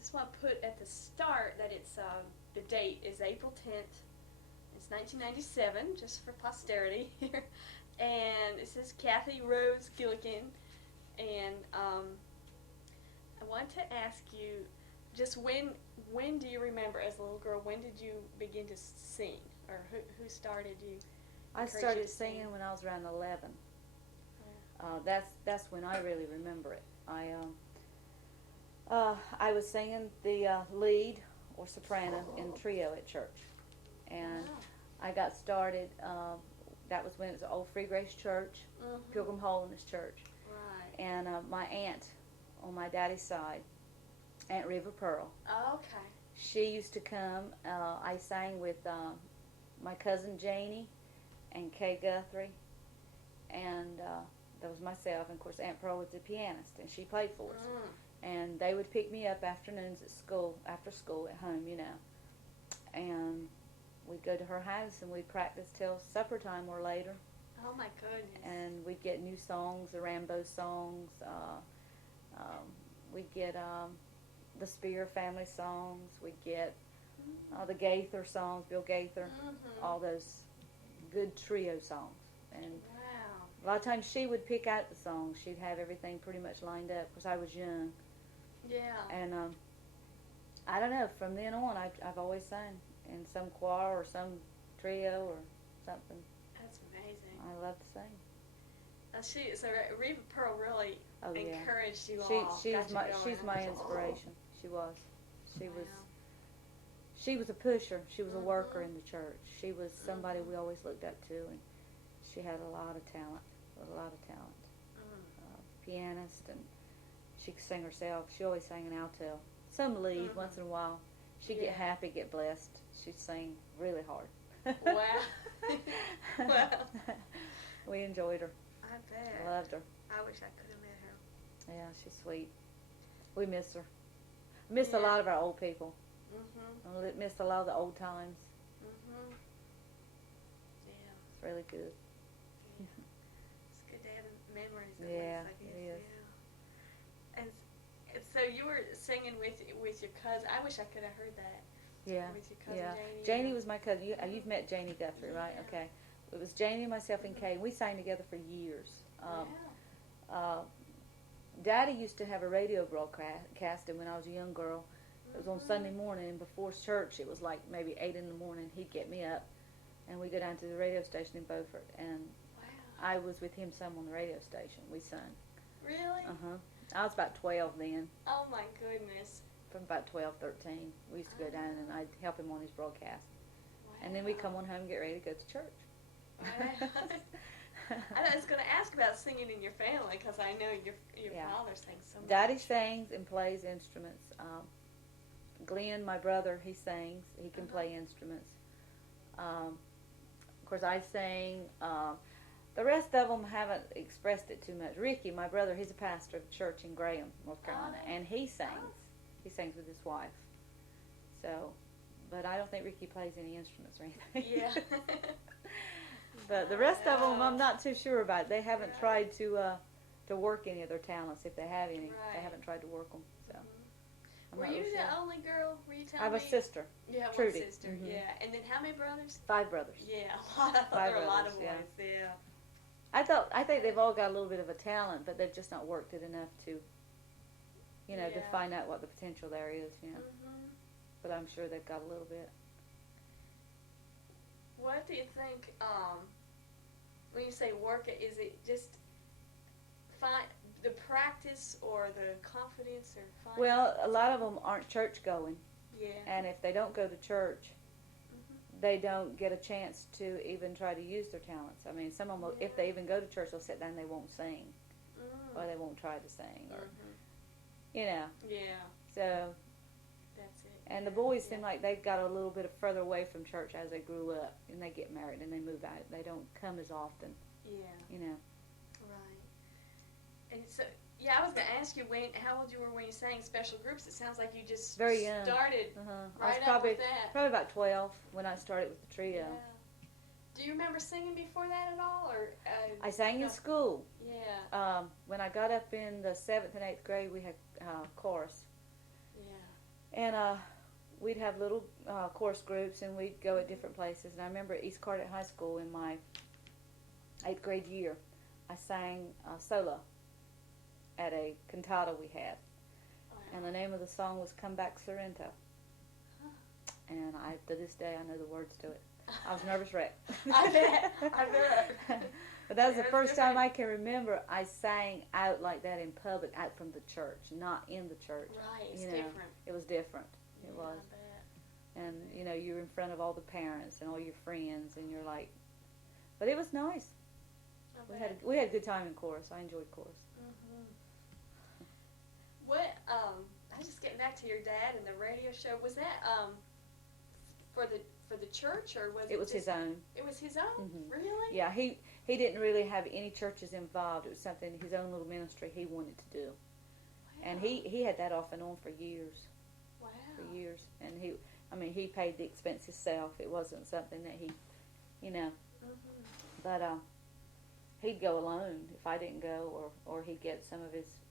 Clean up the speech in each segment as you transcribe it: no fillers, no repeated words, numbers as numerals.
just want to put at the start that it's the date is April 10th. It's 1997, just for posterity here. And it says Cathy Rose Gillikin. And I want to ask you, just when do you remember as a little girl, when did you begin to sing? Or who started you? I started singing when I was around 11. Yeah. That's when I really remember it. I was singing the lead or soprano in trio at church. And Wow. I got started, that was when it was Old Free Grace Church, Pilgrim Holiness Church. Right. And my aunt on my daddy's side, Aunt River Pearl, Oh, okay. she used to come. I sang with my cousin Janie and Kay Guthrie, and that was myself. And of course, Aunt Pearl was the pianist, and she played for us. And they would pick me up afternoons at school, after school at home, you know. And we'd go to her house and we'd practice till supper time or later. Oh my goodness. And we'd get new songs, the Rambo songs. We'd get the Spear family songs. We'd get the Gaither songs, Bill Gaither, all those good trio songs. And wow. a lot of times she would pick out the songs. She'd have everything pretty much lined up because I was young. Yeah. And I don't know, from then on I've always sang in some choir or some trio or something. That's amazing. I love to sing. So Reva Pearl really encouraged you all. She's my inspiration. She was. She was a pusher. She was a worker in the church. She was somebody we always looked up to, and she had a lot of talent. Pianist, and she could sing herself. She always sang an alto. Some lead once in a while. She'd get happy, get blessed. She'd sing really hard. Wow. Wow. We enjoyed her. I bet. Loved her. I wish I could have met her. Yeah, she's sweet. We missed her. Missed a lot of our old people. Missed a lot of the old times. Yeah. It's really good. Yeah. It's good to have memories. Yeah, I guess. it is. Yeah. And so you were singing with your cousin. I wish I could have heard that. Yeah. With your cousin Janie. Janie was my cousin. You've met Janie Guthrie, right? Yeah. Okay. It was Janie, myself, and Kay. We sang together for years. Daddy used to have a radio broadcast, and when I was a young girl, it was on Sunday morning, and before church, it was like maybe 8 in the morning. He'd get me up, and we'd go down to the radio station in Beaufort, and I was with him some on the radio station. We sung. Really? I was about 12 then. Oh my goodness. From about 12, 13. We used to go down, and I'd help him on his broadcast. Wow. And then we'd come on home and get ready to go to church. Wow. I was going to ask about singing in your family, because I know your father sings so much. Daddy sings and plays instruments. Glenn, my brother, he sings. He can play instruments. Of course, I sing. The rest of them haven't expressed it too much. Ricky, my brother, he's a pastor of a church in Graham, North Carolina, and he sings. He sings with his wife. So, but I don't think Ricky plays any instruments or anything. Yeah. But the rest of them, I'm not too sure about. They haven't tried to work any of their talents. If they have any, they haven't tried to work them. So. Were you the only girl? Were you telling me? I have a sister. You have Trudy. one sister. Yeah. And then how many brothers? 5 brothers. Yeah, there are a lot of boys. Yeah. I think they've all got a little bit of a talent, but they've just not worked it enough to, to find out what the potential there is. But I'm sure they've got a little bit. What do you think? When you say work it, is it just find the practice or the confidence or find? Well, a lot of them aren't church going. Yeah. And if they don't go to church, they don't get a chance to even try to use their talents. I mean, some of them, if they even go to church, they'll sit down and they won't sing. Or they won't try to sing. Or, Yeah. So. That's it. And the boys seem like they've got a little bit further away from church as they grew up. And they get married and they move out. They don't come as often. Yeah. Right. And so, I was going to ask you, how old you were when you sang special groups. It sounds like you just very young. Started I was probably about 12 when I started with the trio. Yeah. Do you remember singing before that at all? Or I sang in school. Yeah. When I got up in the 7th and 8th grade, we had chorus. Yeah. And we'd have little chorus groups, and we'd go at different places. And I remember at East Carteret High School in my 8th grade year, I sang solo at a cantata we had. Wow. And the name of the song was Come Back Sorrento. Huh. And to this day, I know the words to it. I was a nervous wreck. I bet. But that was the That's first time different. I can remember I sang out like that in public, out from the church, not in the church. Right, it's You know, different. It was different. It Yeah, was. I bet. And, you know, you're in front of all the parents and all your friends, and you're like, but it was nice. I We had a good time in chorus. I enjoyed chorus. Mm-hmm. What, I was just getting back to your dad and the radio show. Was that, for the church, or was it? It was his own. It was his own? Mhm. Really? Yeah, he didn't really have any churches involved. It was something, his own little ministry he wanted to do. Wow. And he had that off and on for years. Wow. For years. And he paid the expense himself. It wasn't something that he, you know. Mm-hmm. But he'd go alone if I didn't go, or he'd get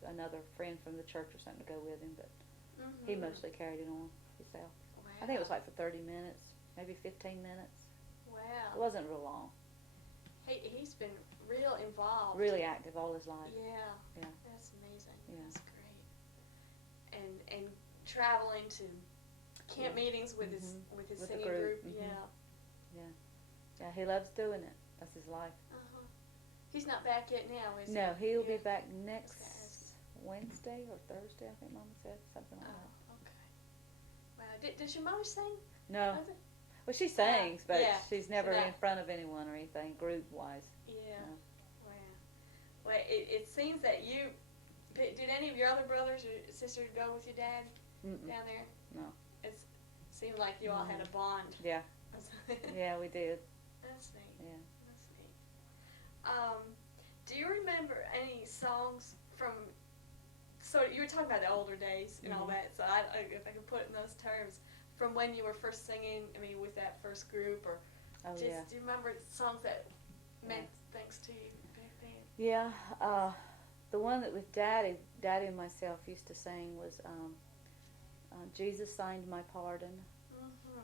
another friend from the church or something to go with him. But Mm-hmm. he mostly carried it on himself. Wow. I think it was like for 30 minutes, maybe 15 minutes. Wow. It wasn't real long. He's been real involved. Really active all his life. Yeah. Yeah. That's amazing. Yeah. That's great. And traveling to camp meetings with his With the singing group. group. Mhm. Yeah. Yeah, he loves doing it. That's his life. Uh-huh. He's not back yet now, is he? No, he'll be Yeah. back Okay. next Wednesday or Thursday, I think Mama said, something like that. Oh, okay. Wow. Does your mom sing? No. Was it? Well, she sings, but Yeah. she's never So that- in front of anyone or anything, group-wise. Yeah. No. Wow. Well, it seems that you did any of your other brothers or sisters go with your dad Mm-mm. down there? No. It seemed like you all had a bond. Yeah. Yeah, we did. That's neat. Yeah. That's neat. Do you remember any songs from? So you were talking about the older days and all Mhm. that. So if I could put it in those terms, from when you were first singing, I mean, with that first group, or Oh, just yeah. do you remember songs that meant things to you back then? Yeah, the one that with Daddy and myself used to sing was Jesus Signed My Pardon, Mm-hmm.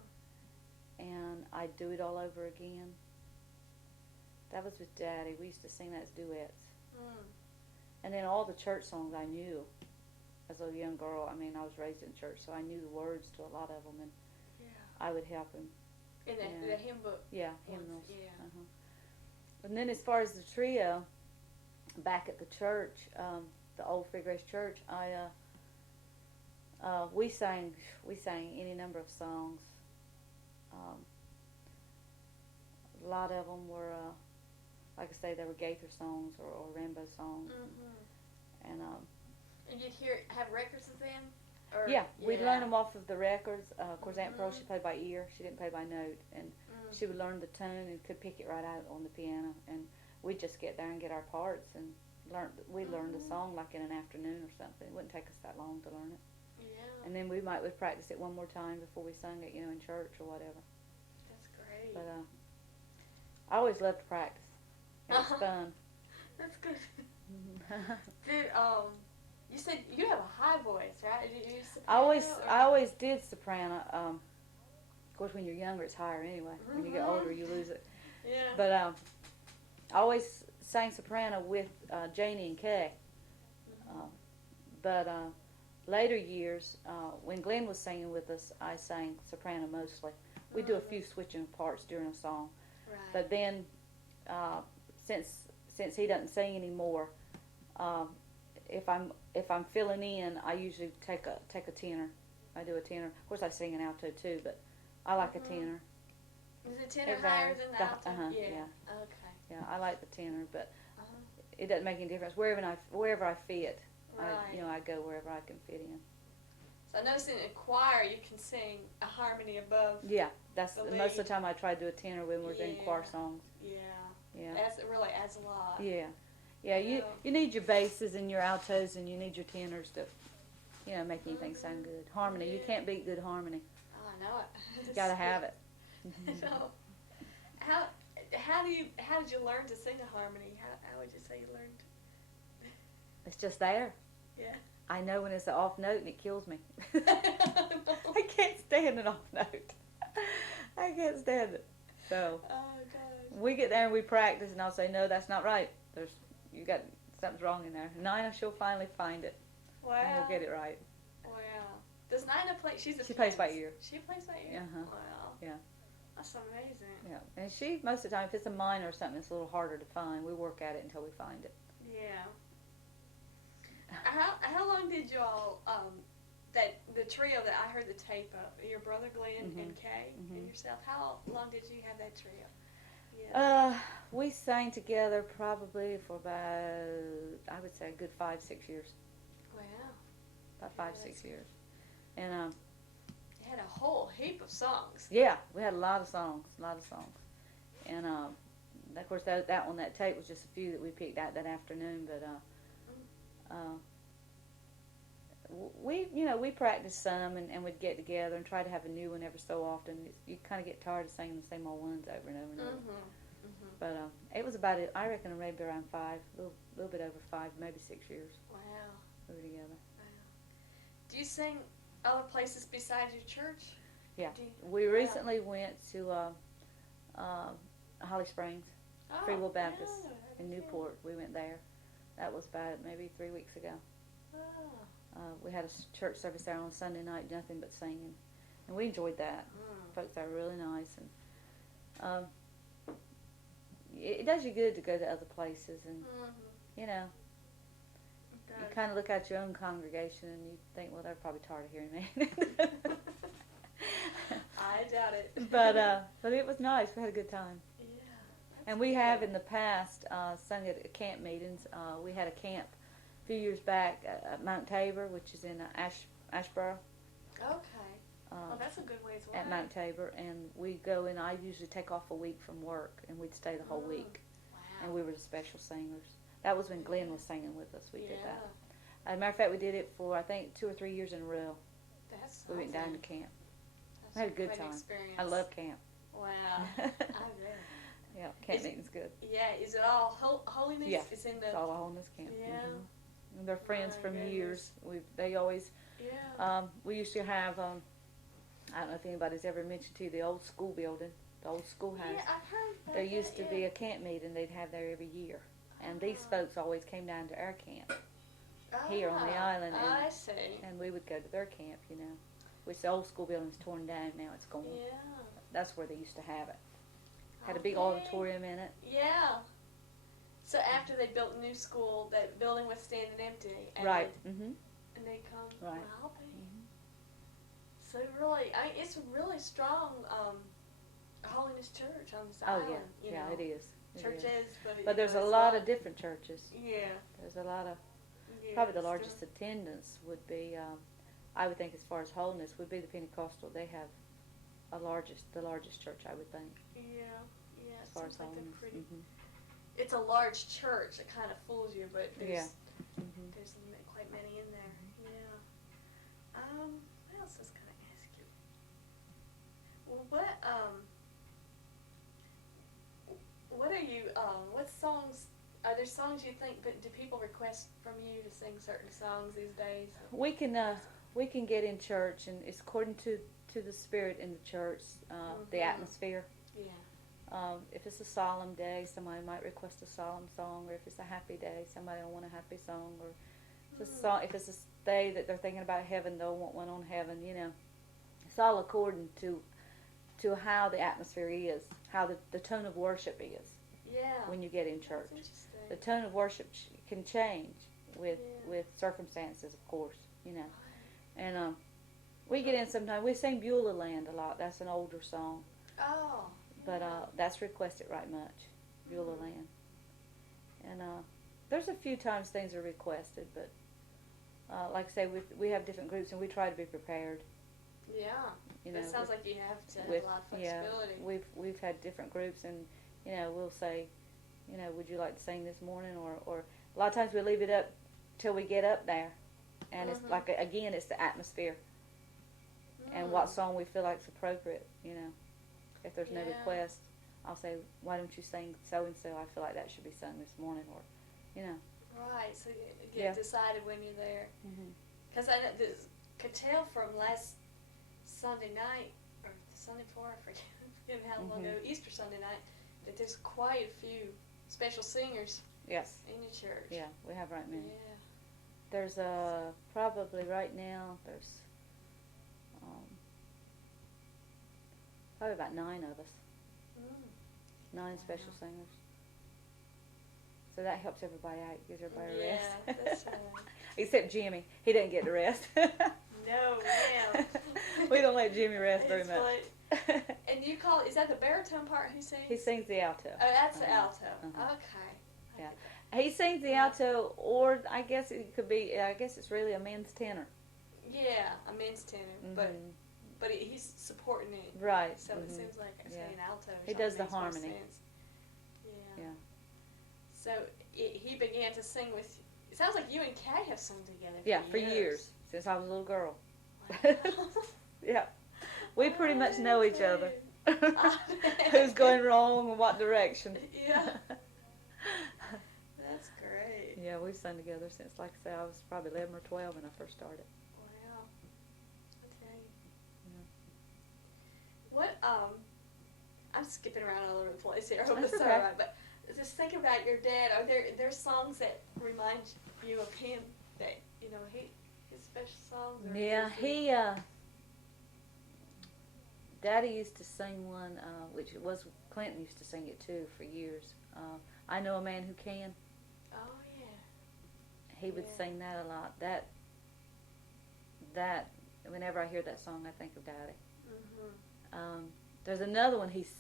and I'd Do It All Over Again. That was with Daddy. We used to sing that as duets. Mm. And then all the church songs I knew as a young girl. I mean, I was raised in church, so I knew the words to a lot of them, and Yeah. I would help him. In Yeah. the hymn book. Yeah, ones, hymnals. Yeah. Uh-huh. And then as far as the trio, back at the church, the old Free Grace Church, we sang any number of songs. A lot of them were, like I say, they were Gaither songs or Rainbow songs, Mm-hmm. and And you'd have records of them? Or, yeah, we'd learn them off of the records. Of course, Aunt Pearl, Mhm. she played by ear. She didn't play by note, and Mm. she would learn the tune and could pick it right out on the piano. And we'd just get there and get our parts and we'd learn the Mhm. song like in an afternoon or something. It wouldn't take us that long to learn it. Yeah. And then would practice it one more time before we sung it, in church or whatever. That's great. But I always loved to practice. It was fun. That's good. Did you said you have a high voice, right? Did you use soprano, I always did soprano. Of course, when you're younger, it's higher anyway. When you get Mhm. older, you lose it. Yeah. But I always sang soprano with Janie and Kay. But later years, when Glenn was singing with us, I sang soprano mostly. We do a few switching of parts during a song. Right. But then, since he doesn't sing anymore, if I'm filling in, I usually take a tenor. I do a tenor. Of course, I sing an alto too, but I like a tenor. Is the tenor It higher varies. than the The- alto? uh-huh, Yeah. yeah. Okay. Yeah, I like the tenor, but Uh-huh. it doesn't make any difference wherever I fit. Right. I go wherever I can fit in. So I noticed in a choir you can sing a harmony above. Yeah, that's The most of the lead. time I try to do a tenor when we're doing choir Yeah. songs. Yeah. Yeah, It really adds a lot. yeah, yeah. Yeah. You need your basses and your altos and you need your tenors to, make anything sound good. Harmony, you Yeah. can't beat good harmony. Oh, I know it. You gotta have it. So, how did you learn to sing a harmony? How would you say you learned? It's just there. Yeah. I know when it's an off note and it kills me. playing an off note. I can't stand it. So Oh gosh. we get there and we practice, and I'll say, no, that's not right. Something's wrong in there. Nina, she'll finally find it. Wow. And we'll get it right. Wow. Does Nina play? She plays by ear. She plays by ear? Uh-huh. Wow. Yeah. That's amazing. Yeah. And she, most of the time, if it's a minor or something that's a little harder to find, we work at it until we find it. Yeah. How long did y'all, the trio that I heard the tape of, your brother Glenn and Kay and yourself, how long did you have that trio? Yeah. We sang together probably for about, I would say, a good 5-6 years. Wow. About 5-6 years. And you had a whole heap of songs. yeah, we had a lot of songs. And of course that one, that tape was just a few that we picked out that afternoon. But we practiced some, and we'd get together and try to have a new one every so often. You kind of get tired of singing the same old ones over and over and over. But it was about, I reckon, maybe around 5, a little bit over 5, maybe 6 years. Wow. We were together. Wow. Do you sing other places besides your church? Yeah. We recently went to Holly Springs, Free Will Baptist in Newport. We went there. That was about maybe 3 weeks ago. We had a church service there on Sunday night, nothing but singing. And we enjoyed that. Folks there were really nice. And it does you good to go to other places. And, you know, you kind of look at your own congregation and you think, well, they're probably tired of hearing me. I doubt it. But it was nice. We had a good time. Yeah. And we have in the past sung at camp meetings. We had a camp a few years back at Mount Tabor, which is in Asheboro. Okay. Well, that's a good ways away. At Mount Tabor, and we go in. I usually take off a week from work, and we'd stay the whole week. Wow. And we were the special singers. That was when Glenn was singing with us. We did that. Yeah. As a matter of fact, we did it for, I think, 2 or 3 years in a row. That's We went down to awesome. camp. That's We had a good great time. Experience. I love camp. Wow. I bet. Yeah, camp meeting's good. Yeah. Is it all holiness? Yeah. It's in the. It's all a holiness camp. Yeah. And they're friends My from goodness. years. They always. Yeah. We used to have. I don't know if anybody's ever mentioned to you the old school building, the old schoolhouse. Yeah, I've heard about There used to that, be a camp meeting they'd have there every year, and these folks always came down to our camp here on the island, and, I see. and we would go to their camp. You know, which the old school building's torn down now; it's gone. Yeah. That's where they used to have it. Had a big Okay. auditorium in it. Yeah. So after they built a new school, that building was standing empty. And Right. Mm-hmm. And they come. Right. Wow, So really, it's a really strong holiness church on this Oh island. yeah, You yeah, know. it is. It is. Churches, But there's a it's lot of different churches. Yeah. There's a lot of. Yeah, Probably the it's largest still- attendance would be, I would think, as far as holiness, would be the Pentecostal. They have the largest church, I would think, Yeah. Yeah. as far as seems like they're holiness. pretty. Mm-hmm. It's a large church. It kind of fools you, but there's Yeah. Mm-hmm. there's quite many in there. Yeah. What else was going to ask you? Well, what are you? What songs? Are there songs you think? But do people request from you to sing certain songs these days? We can get in church, and it's according to the spirit in the church, the atmosphere. Yeah. If it's a solemn day, somebody might request a solemn song, or if it's a happy day, somebody will want a happy song, or if it's a day that they're thinking about heaven, they'll want one on heaven. You know, it's all according to how the atmosphere is, how the tone of worship is. Yeah. When you get in church, That's interesting. the tone of worship can change with Yeah. circumstances, of course. You know, and we get in sometimes. We sing Beulah Land a lot. That's an older song. Oh. But that's requested right much, Beulah Land. And there's a few times things are requested, but like I say, we have different groups, and we try to be prepared. Yeah. You know, It sounds like you have to have with a lot of yeah, flexibility. we've had different groups, and you know, we'll say, you know, would you like to sing this morning, or a lot of times we leave it up till we get up there, and it's like again, it's the atmosphere and what song we feel like is appropriate. You know. If there's no request, I'll say, why don't you sing so-and-so? I feel like that should be sung this morning, or, you know. Right, so you get decided when you're there. Because I could tell from last Sunday night, or the Sunday before, I forget how long ago, Easter Sunday night, that there's quite a few special singers. Yes. In your church. Yeah, we have right many. Yeah. There's probably right now there's probably about 9 of us. 9 special singers. So that helps everybody out, gives everybody a rest. Yeah, that's Except Jimmy, he doesn't get the rest. No, ma'am. We don't let Jimmy rest very much. And you call, is that the baritone part he sings? He sings the alto. Oh, that's the alto. Okay. Yeah. He sings the alto, or I guess it could be, I guess it's really a men's tenor. Yeah, a men's tenor, but he's supporting it. Right. So it seems like I say an alto. He does the harmony. Yeah. So he began to sing with, it sounds like you and Kay have sung together for years. Since I was a little girl. Wow. Yeah. We pretty much know each other. Who's going wrong and what direction. Yeah. That's great. Yeah, we've sung together since, like I said, I was probably 11 or 12 when I first started. Wow. Okay. Yeah. What, I'm skipping around all over the place here. I hope That's it's okay. all right. But just think about your dad. Are there songs that remind you of him that, you know, his special songs? Or Yeah, Daddy used to sing one, which it was, Clinton used to sing it too for years. I Know a Man Who Can. Oh, yeah. He would sing that a lot. That, whenever I hear that song, I think of Daddy. Mm-hmm. There's another one he's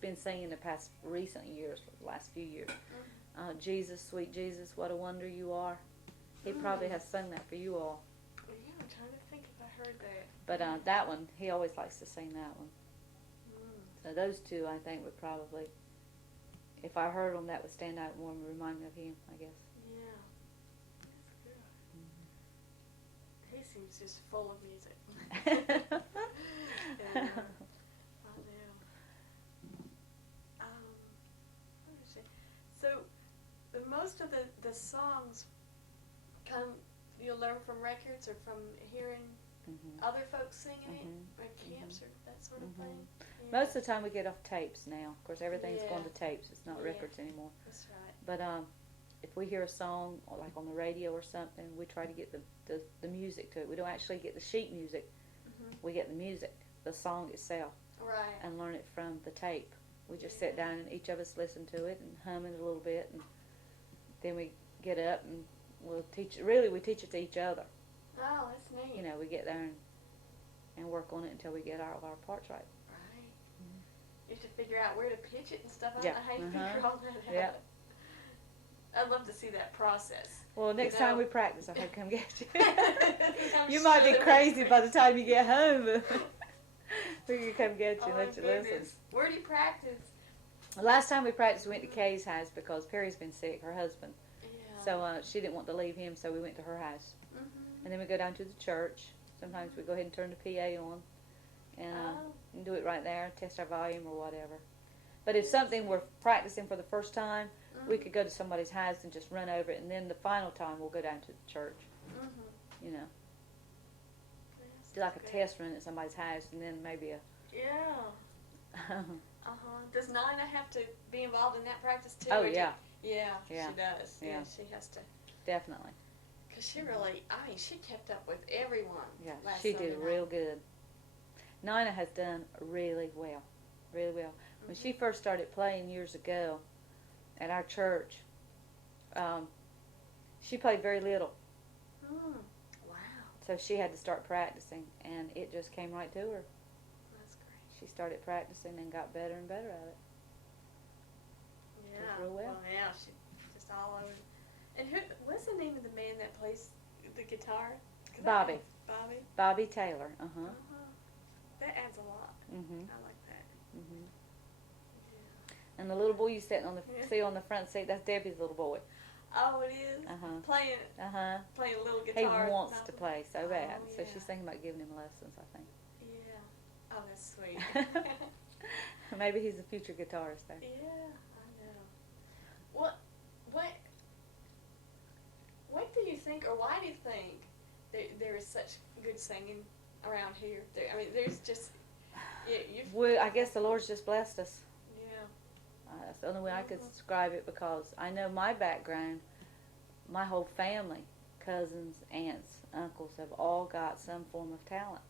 been singing the past recent years, the last few years. Jesus, sweet Jesus, what a wonder you are. He probably has sung that for you all. Yeah, I'm trying to think if I heard that. But that one, he always likes to sing that one. So those two, I think, would probably, if I heard them, that would stand out more and remind me of him, I guess. Yeah. That's good. He seems just full of music. Yeah. I know. Let me see. So, most of the songs you'll learn from records or from hearing other folks singing it, at camps or that sort of thing? Yeah. Most of the time we get off tapes now. Of course, everything's going to tapes. It's not records anymore. That's right. But if we hear a song, or like on the radio or something, we try to get the music to it. We don't actually get the sheet music. We get the music, the song itself, and learn it from the tape. We just sit down and each of us listen to it and hum it a little bit, and then we get up and we'll teach. Really, we teach it to each other. Oh, that's neat. You know, we get there and work on it until we get all of our parts right. Right. You have to figure out where to pitch it and stuff. I don't know how you figure all that out. Yeah. I'd love to see that process. Well, next time we practice, I'll have to come get you. I'm You might be sure. crazy by the time you get home. We can come get you and Oh, let you listen. goodness. Where do you practice? The last time we practiced, we went to Kay's house because Perry's been sick, her husband. Yeah. So she didn't want to leave him, so we went to her house. And then we go down to the church. Sometimes we go ahead and turn the PA on and do it right there, test our volume or whatever. But if something we're practicing for the first time, we could go to somebody's house and just run over it, and then the final time we'll go down to the church. You know, do like a test run at somebody's house, and then maybe a. Yeah. Does Nina have to be involved in that practice too? Oh yeah. Yeah, Yeah. she does. Yeah. She has to. Definitely. Because she really, she kept up with everyone. Yeah, last she Sunday did night. real good. Nina has done really well, really well. When she first started playing years ago at our church, she played very little. Wow. So she had to start practicing, and it just came right to her. That's great. She started practicing and got better and better at it. Yeah. Real well. Yeah, she just all over. And what's the name of the man that plays the guitar? Bobby. Bobby? Bobby Taylor. That adds a lot. I like that. And the little boy you sitting on the see on the front seat, that's Debbie's little boy. Oh, it is? Playing playing a little He guitar. wants to play so bad. Oh, So yeah. she's thinking about giving him lessons, I think. Yeah. Oh, that's sweet. Maybe he's a future guitarist there. Yeah, I know. What do you think, or why do you think there is such good singing around here? mean, there's just, I guess the Lord's just blessed us. Yeah. That's the only way I could describe it, because I know my background, my whole family, cousins, aunts, uncles, have all got some form of talent.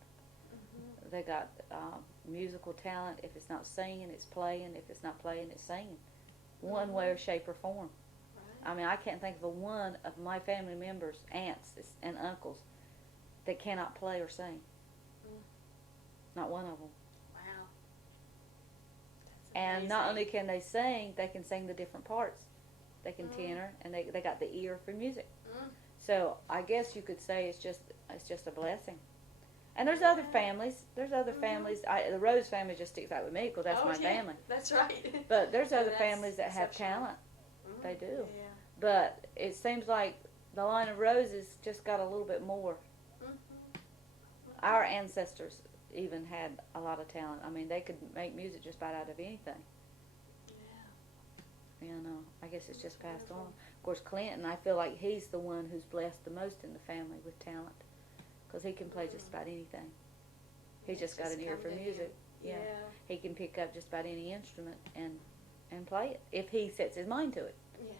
Mm-hmm. They got musical talent. If it's not singing, it's playing. If it's not playing, it's singing. One way or shape or form. Right. I mean, I can't think of a one of my family members, aunts and uncles, that cannot play or sing. Not one of them. Wow. That's And amazing. not only can they can sing the different parts. They can tenor, and they got the ear for music. So I guess you could say it's just a blessing. And there's other families. There's other families. The Rose family just sticks out with me because that's my family. That's right. But there's other families that have talent. They do. Yeah. But it seems like the line of Roses just got a little bit more. Our ancestors even had a lot of talent. I mean, they could make music just about out of anything. Yeah. And I guess it's just passed on. Of course, Clinton, I feel like he's the one who's blessed the most in the family with talent, because he can play just about anything. He's just got an ear for music. Yeah. He can pick up just about any instrument and play it if he sets his mind to it. Yeah.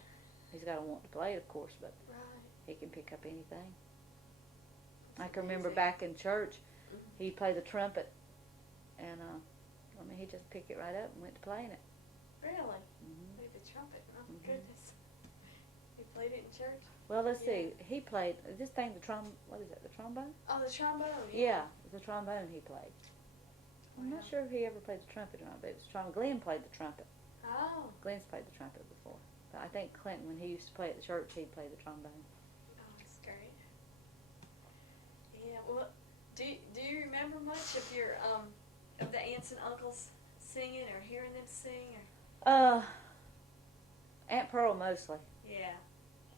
He's got to want to play it, of course, but he can pick up anything. I can remember back in church, he played the trumpet, and I mean, he just picked it right up and went to playing it. Really? Played the trumpet. Oh, goodness. He played it in church? Well, let's see. He played this thing, what is it, the trombone? Oh, the trombone. Yeah, the trombone he played. I'm not sure if he ever played the trumpet or not, but it was trombone. Glenn played the trumpet. Oh. Glenn's played the trumpet before. But I think Clinton, when he used to play at the church, he'd play the trombone. Oh, that's great. Yeah, well, do you remember much of your, of the aunts and uncles singing or hearing them sing? Or? Aunt Pearl mostly. Yeah.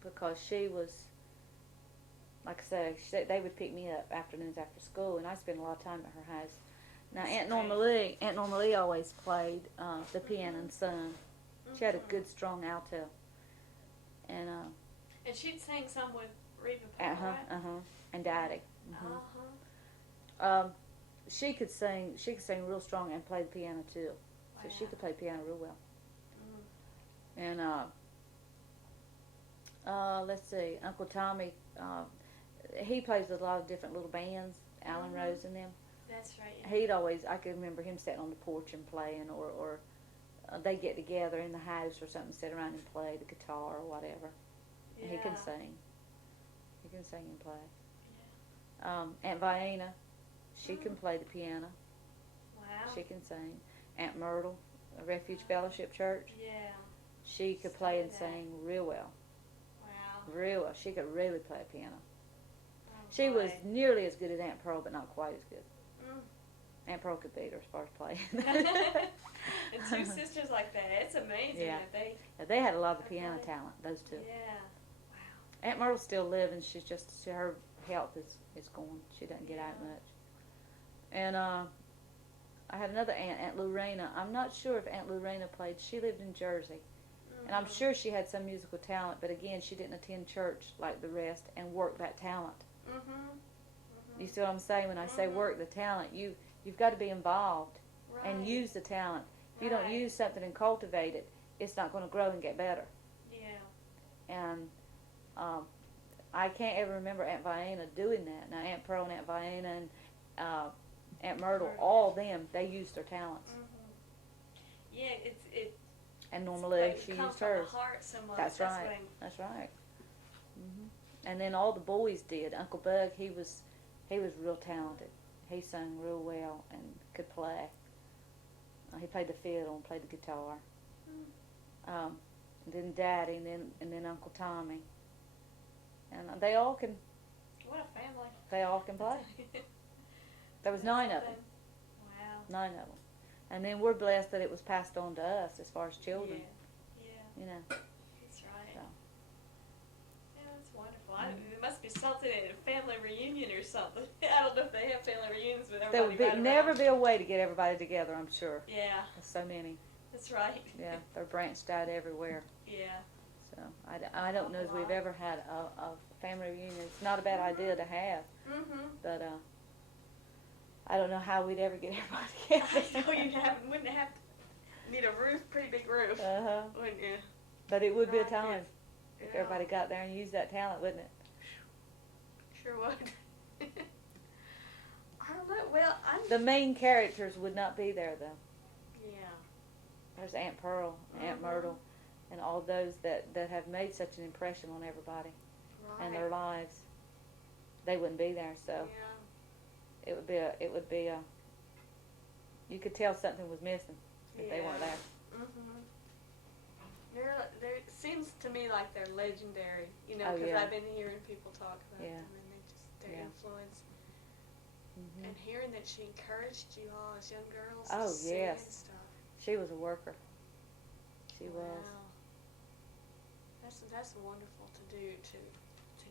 Because she was, like I said, they would pick me up afternoons after school, and I spent a lot of time at her house. Now, Aunt Norma Lee always played the piano and sung. She had a good, strong alto. And she'd sing some with Reba Paul, right? And Daddy. She could sing real strong and play the piano too. So she could play piano real well. And let's see, Uncle Tommy, he plays with a lot of different little bands, Alan Rose and them. That's right. Yeah. He'd always, I could remember him sitting on the porch and playing, or they get together in the house or something, sit around and play the guitar or whatever. And he can sing. He can sing and play. Yeah. Aunt Vienna, she can play the piano. Wow. She can sing. Aunt Myrtle, a Refuge Fellowship Church. Yeah. She could play and sing real well. Wow. Real well. She could really play a piano. Oh, she was nearly as good as Aunt Pearl, but not quite as good. Aunt Pearl could beat her as far as playing. And two sisters like that, it's amazing that they had a lot of piano talent, those two. Yeah. Wow. Aunt Myrtle's still living. She's just, her health is gone. She doesn't get out much. And I had another aunt, Aunt Lorena. I'm not sure if Aunt Lorena played. She lived in Jersey. And I'm sure she had some musical talent, but again, she didn't attend church like the rest and work that talent. You see what I'm saying? When I say work the talent, you've got to be involved and use the talent. If you don't use something and cultivate it, it's not going to grow and get better. Yeah. And I can't ever remember Aunt Vienna doing that. Now, Aunt Pearl and Aunt Vienna and Aunt Myrtle, all of them, they used their talents. Yeah, it. And normally she used hers. That's right. That's right. And then all the boys did. Uncle Bug, he was real talented. He sang real well and could play. He played the fiddle and played the guitar. And then Daddy, and then Uncle Tommy. And they all can. What a family. They all can play. There was 9 of them. Wow. 9 of them. And then we're blessed that it was passed on to us as far as children. Yeah. You know. That's right. So. Yeah, that's wonderful. There must be something at a family reunion or something. I don't know if they have family reunions with everybody. There would never be a way to get everybody together, I'm sure. Yeah. There's so many. That's right. Yeah, they're branched out everywhere. Yeah. So I don't know if we've ever had a family reunion. It's not a bad idea to have. But I don't know how we'd ever get everybody I know together. wouldn't have need a roof, pretty big roof, Uh-huh. wouldn't you? But it would be a Right, time yeah. if everybody got there and used that talent, wouldn't it? Sure would. I don't know. Well, The main characters would not be there, though. Yeah. There's Aunt Pearl, Aunt Myrtle, and all those that have made such an impression on everybody and their lives. They wouldn't be there, so Yeah. it would be a. You could tell something was missing if they weren't there. Mhm. They're. It seems to me like they're legendary, you know, Oh, because yeah. I've been hearing people talk about Yeah. them, and their Yeah. influence, Mhm. and hearing that she encouraged you all as young girls Oh, to sing yes. and stuff. She was a worker. She was. Wow. That's wonderful to do to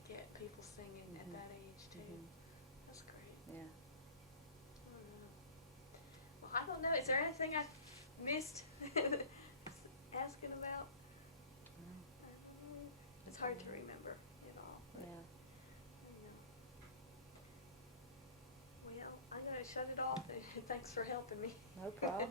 get people singing at that age too. Mhm. That's great. Yeah. Well, I don't know. Is there anything I missed asking about? It's hard to remember it all. Yeah. Well, I'm going to shut it off. Thanks for helping me. No problem.